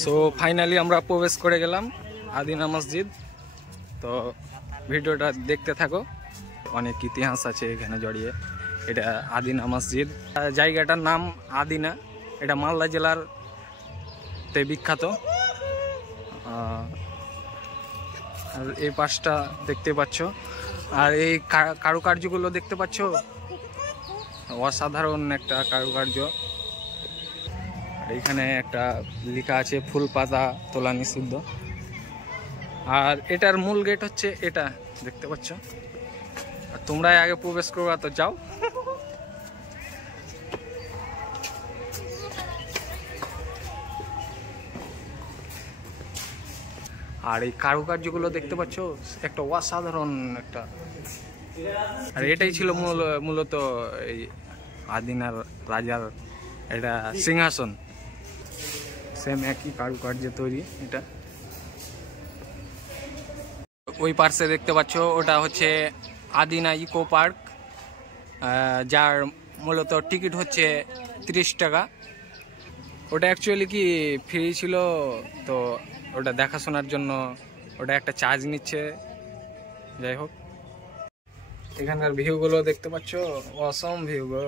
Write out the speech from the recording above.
So finally আমরা প্রবেশ করে গেলাম আদিনা মসজিদ। তো ভিডিওটা দেখতে থাকো, অনেক ইতিহাস আছে এখানে জড়িয়ে। এটা আদিনা মসজিদ, জায়গাটার নাম আদিনা, এটা মালদা জেলার তে বিখ্যাত। আর এই পাশটা দেখতে পাচ্ছ, আর এই কারুকার্যগুলো দেখতে পাচ্ছ, অসাধারণ একটা কারুকার্য। আর এখানে একটা লেখা আছে ফুল পাতা তোলা নিষিদ্ধ। আর এটার মূল গেট হচ্ছে এটা, দেখতে পাচ্ছ। আর তোমরাই আগে প্রবেশ করবা, তো যাও। আর এই কারুকার্যগুলো দেখতে পাচ্ছ, একটা অসাধারণ একটা। আর এটাই ছিল মূলত এই আদিনার রাজার এটা সিংহাসন। সেম একই কারুকার্যে তৈরি এটা। ওই পার্শ্বে দেখতে পাচ্ছ, ওটা হচ্ছে আদিনা ইকো পার্ক, যার মূলত টিকিট হচ্ছে 30 টাকা। ওটা অ্যাকচুয়ালি কি ফ্রি ছিল, তো ওটা দেখাশোনার জন্য ওটা একটা চার্জ নিচ্ছে। যাই হোক, এখানকার ভিউগুলো দেখতে পাচ্ছ, অসম ভিউ গো।